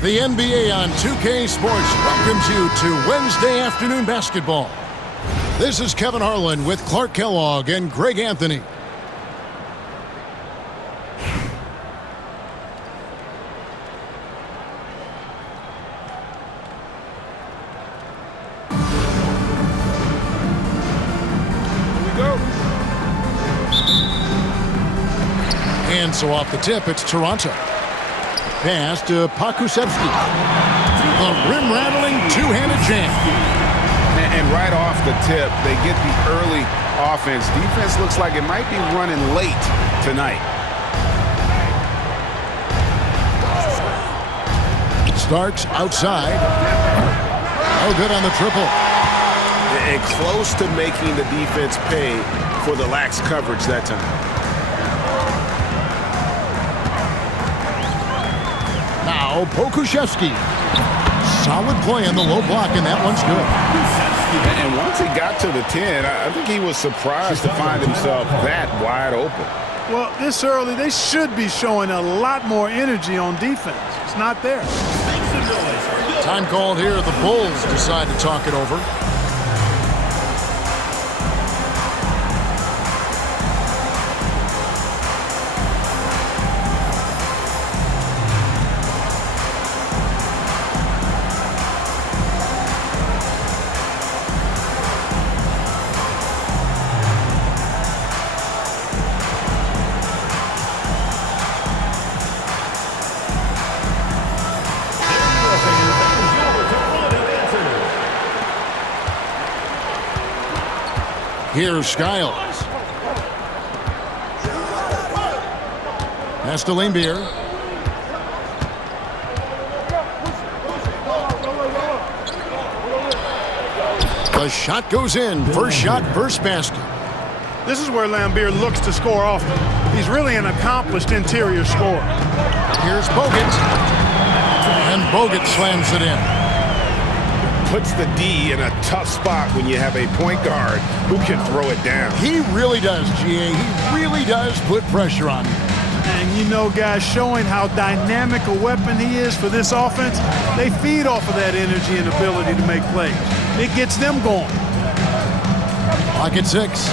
The NBA on 2K Sports welcomes you to Wednesday afternoon basketball. This is Kevin Harlan with Clark Kellogg and Greg Anthony. And so off the tip, it's Toronto. Pass to Pokusevski. The rim-rattling two-handed jam. And right off the tip, they get the early offense. Defense looks like it might be running late tonight. Starks outside. Oh, good on the triple. And close to making the defense pay for the lax coverage that time. Now Pokusevski. Solid play in the low block, and that one's good. And once he got to the 10, I think he was surprised to find himself that wide open. Well, this early, they should be showing a lot more energy on defense. It's not there. Time called here. The Bulls decide to talk it over. Here's Skiles. Pass to Laimbeer. The shot goes in. First shot, first basket. This is where Laimbeer looks to score often. He's really an accomplished interior scorer. Here's Bogut. And Bogut slams it in. Puts the D in a tough spot when you have a point guard who can throw it down. He really does, GA. He really does put pressure on you. And you know, guys, showing how dynamic a weapon he is for this offense, they feed off of that energy and ability to make plays. It gets them going. Clock at 6.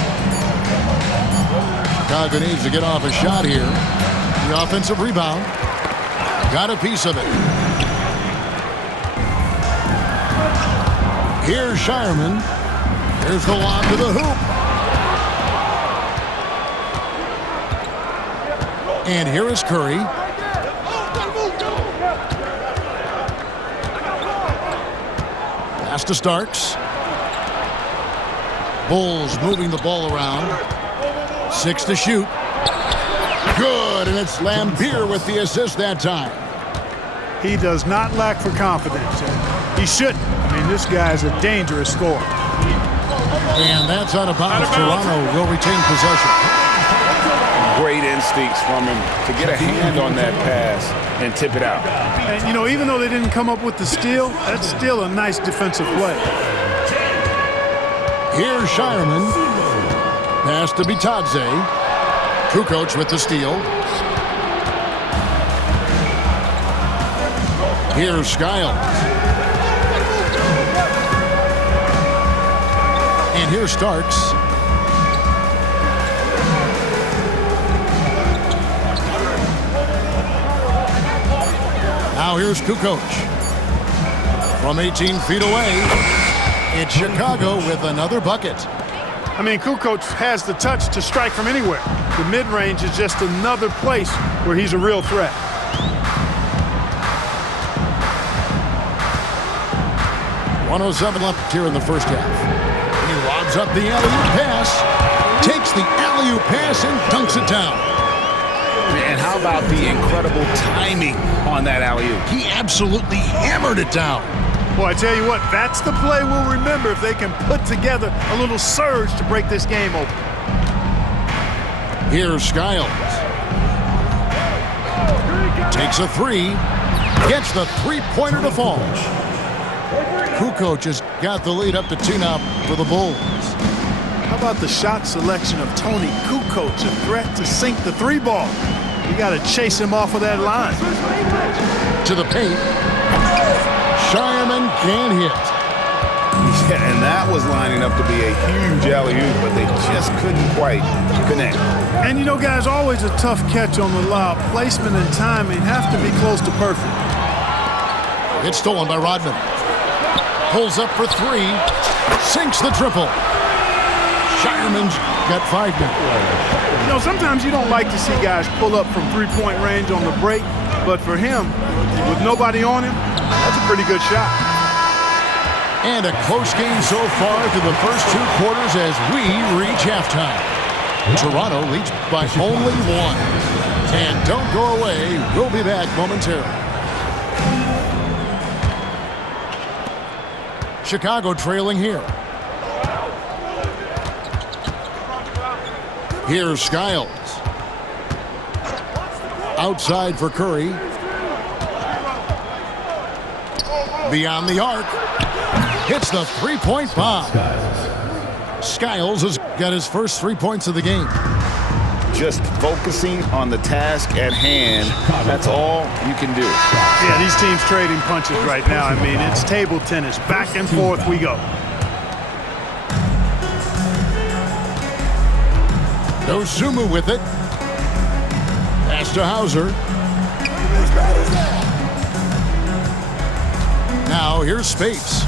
Chicago needs to get off a shot here. The offensive rebound. Got a piece of it. Here's Shireman. Here's the lob to the hoop. And here is Curry. Pass to Starks. Bulls moving the ball around. 6 to shoot. Good, and it's Laimbeer with the assist that time. He does not lack for confidence. He shouldn't. I mean, this guy's a dangerous scorer. And that's out of bounds. Toronto will retain possession. Great instincts from him to get a hand on that pass and tip it out. And, you know, even though they didn't come up with the steal, that's still a nice defensive play. Here's Shireman. Pass to Bitadze. Kukoc with the steal. Here's Skiles. And here's Starks. Now here's Kukoc. From 18 feet away, it's Chicago with another bucket. I mean, Kukoc has the touch to strike from anywhere. The mid-range is just another place where he's a real threat. .107 left here in the first half. He lobs up the alley-oop pass, takes the alley-oop pass and dunks it down. And how about the incredible timing on that alley-oop? He absolutely hammered it down. Well, I tell you what, that's the play we'll remember if they can put together a little surge to break this game open. Here's Skiles. Takes a three, gets the three-pointer to fall. Kukoc has got the lead up to 2 now for the Bulls. How about the shot selection of Toni Kukoc, a threat to sink the three ball? You got to chase him off of that line. To the paint. Shireman can't hit. Yeah, and that was lining up to be a huge alley-oop, but they just couldn't quite connect. And you know, guys, always a tough catch on the lob. Placement and timing have to be close to perfect. It's stolen by Rodman. Pulls up for three. Sinks the triple. Shireman's got 5 now. You know, sometimes you don't like to see guys pull up from three-point range on the break, but for him, with nobody on him, that's a pretty good shot. And a close game so far through the first 2 quarters as we reach halftime. Toronto leads by only 1. And don't go away. We'll be back momentarily. Chicago trailing here. Here's Skiles. Outside for Curry. Beyond the arc. Hits the three-point bomb. Skiles has got his first 3 points of the game. Just focusing on the task at hand, that's all you can do. Yeah, these teams trading punches right now. I mean, it's table tennis. Back and forth we go. Dosunmu with it. Pass to Hauser. Now here's Spates.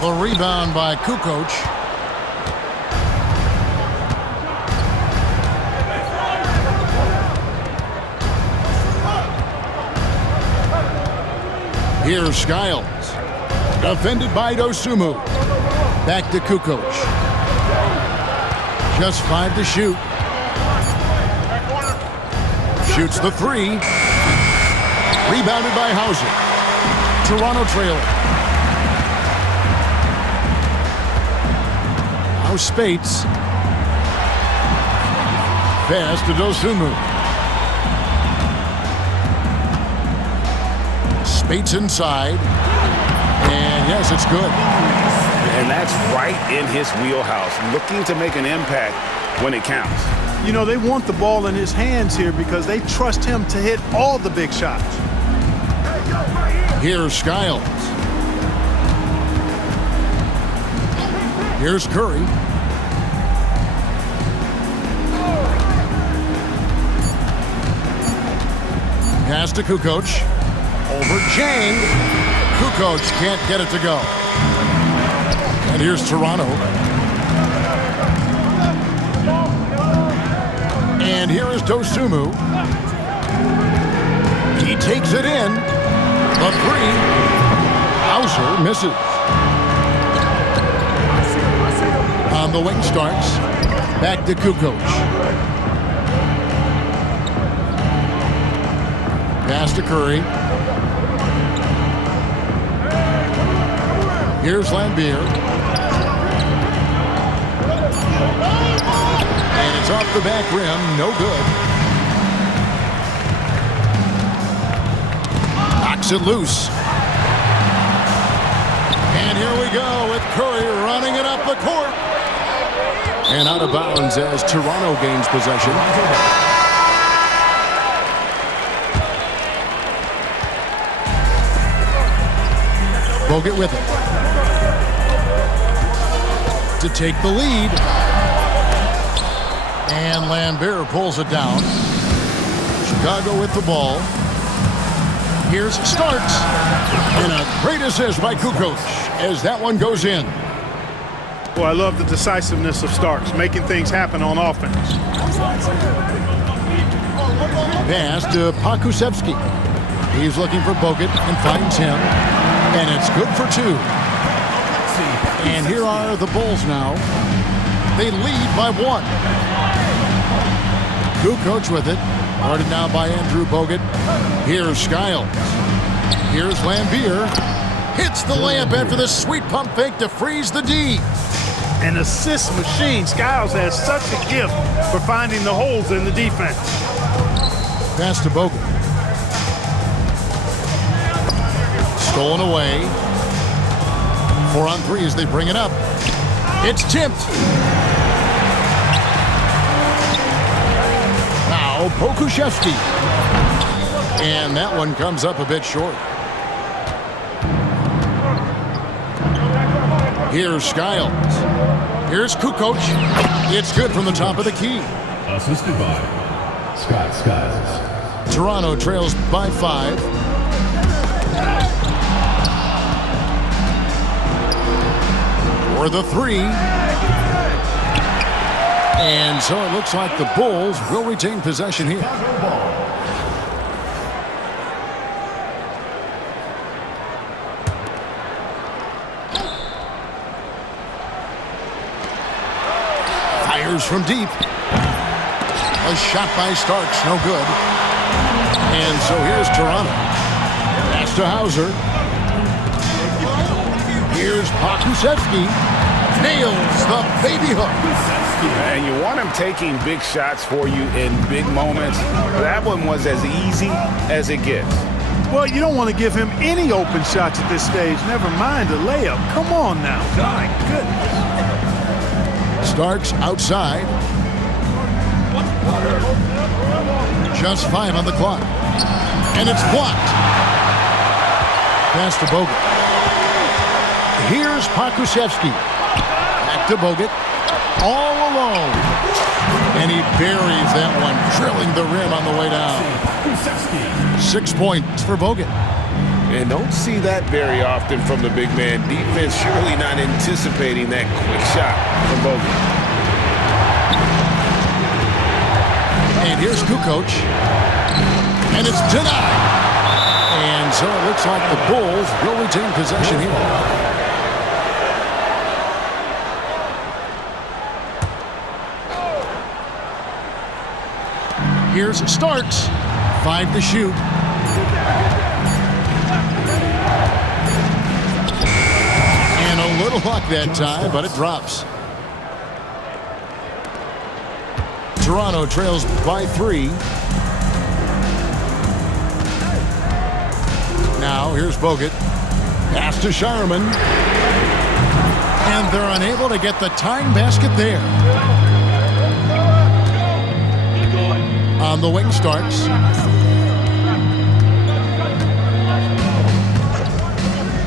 The rebound by Kukoc. Here's Skiles. Defended by Dosunmu. Back to Kukoc. Just 5 to shoot. Shoots the 3. Rebounded by Hauser. Toronto trailing. Now Spates. Pass to Dosunmu. Spates inside. And yes, it's good. And that's right in his wheelhouse, looking to make an impact when it counts. You know, they want the ball in his hands here because they trust him to hit all the big shots. Here's Skiles. Here's Curry. Pass to Kukoc. Over Chang. Kukoc can't get it to go. And here's Toronto. And here is Dosunmu. He takes it in. The 3. Hauser misses. On the wing starts. Back to Kukoc. Pass to Curry. Here's Lambier. And it's off the back rim. No good. Knocks it loose. And here we go with Curry running it up the court. And out of bounds as Toronto gains possession. Bogut with it. To take the lead. And Lambier pulls it down. Chicago with the ball. Here's Starks. And a great assist by Kukoc as that one goes in. Boy, I love the decisiveness of Starks, making things happen on offense. Pass to Pokusevski. He's looking for Bogut and finds him. And it's good for 2. And here are the Bulls now. They lead by 1. Kukoc with it. Guarded now by Andrew Bogut. Here's Skiles. Here's Lambier. Hits the layup after the sweet pump fake to freeze the D. An assist machine. Skiles has such a gift for finding the holes in the defense. Pass to Bogut. Stolen away. 4 on 3 as they bring it up. It's tipped. Now Pokusevski. And that one comes up a bit short. Here's Skiles. Here's Kukoc. It's good from the top of the key. Assisted by Scott Skiles. Toronto trails by 5. For the 3. And so it looks like the Bulls will retain possession here. Fires from deep. A shot by Starks, no good. And so here's Toronto. Pass to Hauser. Here's Pokusevski. Nails the baby hook. And you want him taking big shots for you in big moments. That one was as easy as it gets. Well, you don't want to give him any open shots at this stage. Never mind a layup. Come on now. My goodness. Starks outside. Just 5 on the clock. And it's blocked. Pass to Bogut. Here's Pokusevski. Back to Bogut. All alone. And he buries that one, drilling the rim on the way down. 6 points for Bogut. And don't see that very often from the big man. Defense surely not anticipating that quick shot from Bogut. And here's Kukoc. And it's denied. And so it looks like the Bulls will retain possession here. Here's Starks. 5 to shoot. And a little luck that time, but it drops. Toronto trails by 3. Now here's Bogut. Pass to Sharman. And they're unable to get the tying basket there. On the wing, Starks.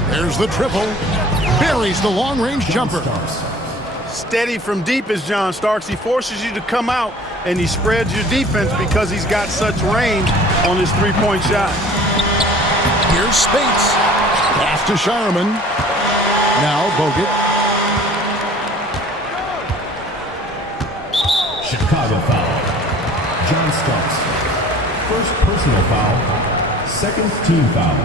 There's the triple. Buries the long-range jumper. Steady from deep is John Starks. He forces you to come out, and he spreads your defense because he's got such range on his three-point shot. Here's Spates. Pass to Sharman. Now Bogut. Chicago foul. John Starks. First personal foul. Second team foul.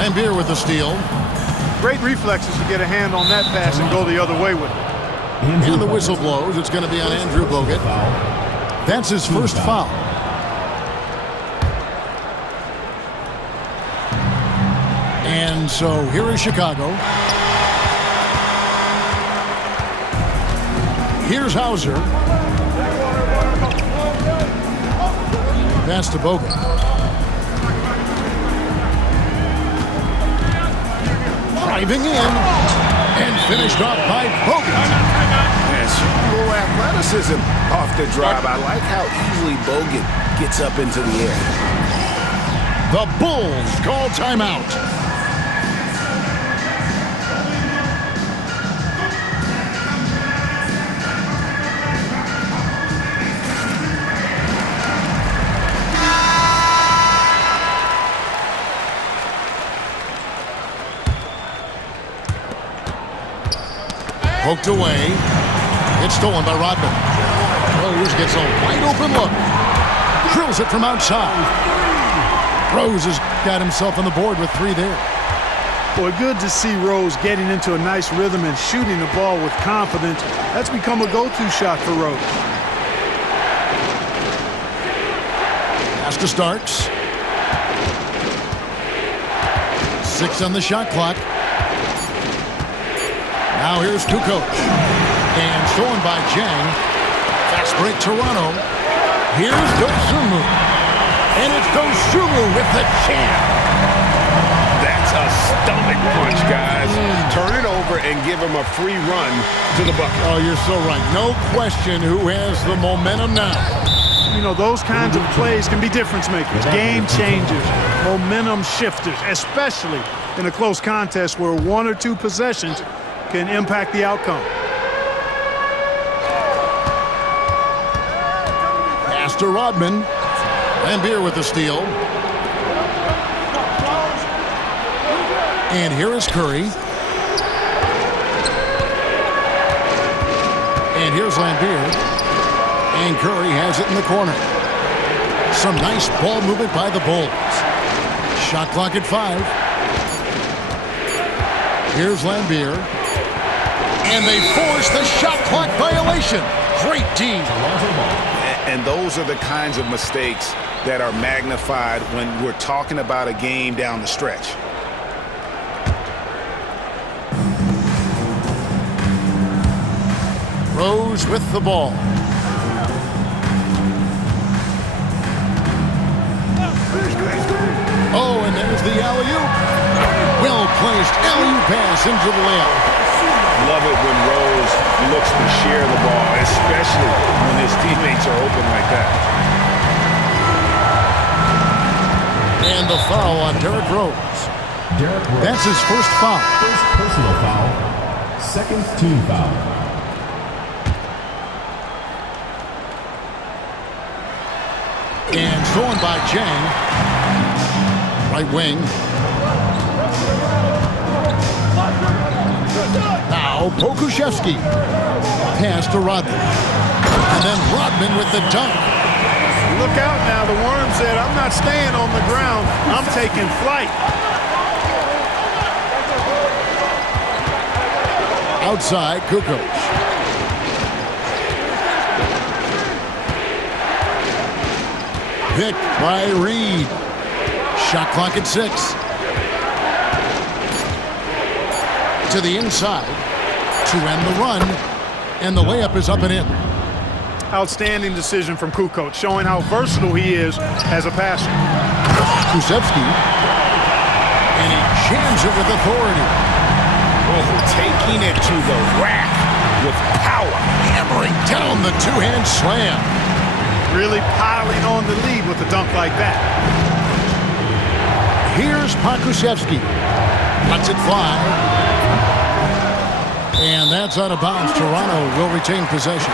And Beer with the steal. Great reflexes to get a hand on that pass and go the other way with it. And the whistle blows. It's going to be on Andrew Bogut. That's his first foul. And so here is Chicago. Here's Hauser. Pass to Bogut. Driving in and finished off by Bogut. Yes, a little athleticism off the drive. I like how easily Bogut gets up into the air. The Bulls call timeout. Poked away. It's stolen by Rodman. Rose gets a wide open look. Drills it from outside. Rose has got himself on the board with 3 there. Boy, good to see Rose getting into a nice rhythm and shooting the ball with confidence. That's become a go-to shot for Rose. Pass to Starks. 6 on the shot clock. Now here's Kukoc. And stolen by Jang. Fast break Toronto. Here's Dosunmu. And it's Dosunmu with the jam. That's a stomach punch, guys. Turn it over and give him a free run to the bucket. Oh, you're so right. No question who has the momentum now. You know, those kinds of plays can be difference makers, game changers, momentum shifters, especially in a close contest where 1 or 2 possessions can impact the outcome. Pass to Rodman. Lambier with the steal. And here is Curry. And here's Lambier. And Curry has it in the corner. Some nice ball movement by the Bulls. Shot clock at 5. Here's Lambier. And they force the shot clock violation. Great team. And those are the kinds of mistakes that are magnified when we're talking about a game down the stretch. Rose with the ball. Oh, and there's the alley-oop. Well-placed alley-oop pass into the layup. Love it when Rose looks to share the ball, especially when his teammates are open like that. And the foul on Derrick Rose. That's his first foul. First personal foul. Second team foul. And stolen by Jang. Right wing. Now Pokusevski. Pass to Rodman. And then Rodman with the dunk. Look out now. The Worm said, I'm not staying on the ground. I'm taking flight. Outside, Kukoc. Picked by Reed. Shot clock at 6. To the inside to end the run. And the layup is up and in. Outstanding decision from Kukoc, showing how versatile he is as a passer. Pokusevski. And he jams it with authority. Oh, taking it to the rack with power. Hammering down the two-hand slam. Really piling on the lead with a dunk like that. Here's Pokusevski. Lets it fly. And that's out of bounds. Toronto will retain possession.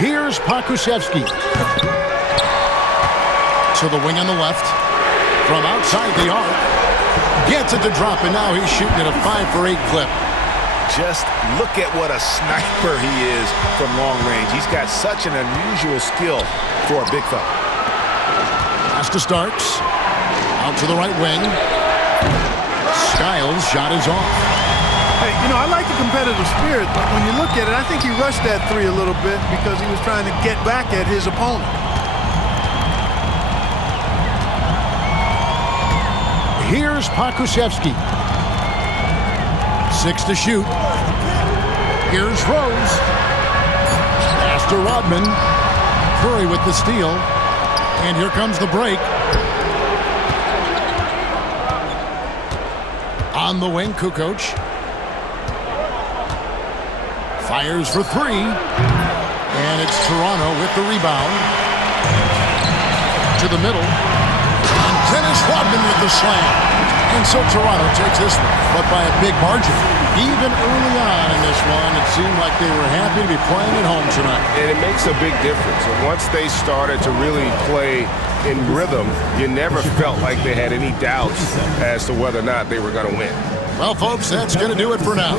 Here's Pokusevski. To the wing on the left. From outside the arc. Gets it to drop, and now he's shooting at a 5-for-8 clip. Just look at what a sniper he is from long range. He's got such an unusual skill for a big fella. Pass to Starks. Out to the right wing. Skiles' shot is off. Hey, you know, I like the competitive spirit, but when you look at it, I think he rushed that 3 a little bit because he was trying to get back at his opponent. Here's Pokusevski. 6 to shoot. Here's Rose. Pass to Rodman. Curry with the steal. And here comes the break. On the wing, Kukoc. Fires for 3. And it's Toronto with the rebound. To the middle. And Dennis Rodman with the slam. And so Toronto takes this one, but by a big margin. Even early on in this one, it seemed like they were happy to be playing at home tonight. And it makes a big difference. And once they started to really play in rhythm, you never felt like they had any doubts as to whether or not they were going to win. Well, folks, that's going to do it for now.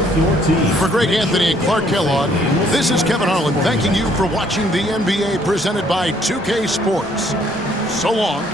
For Greg Anthony and Clark Kellogg, this is Kevin Harlan thanking you for watching the NBA presented by 2K Sports. So long.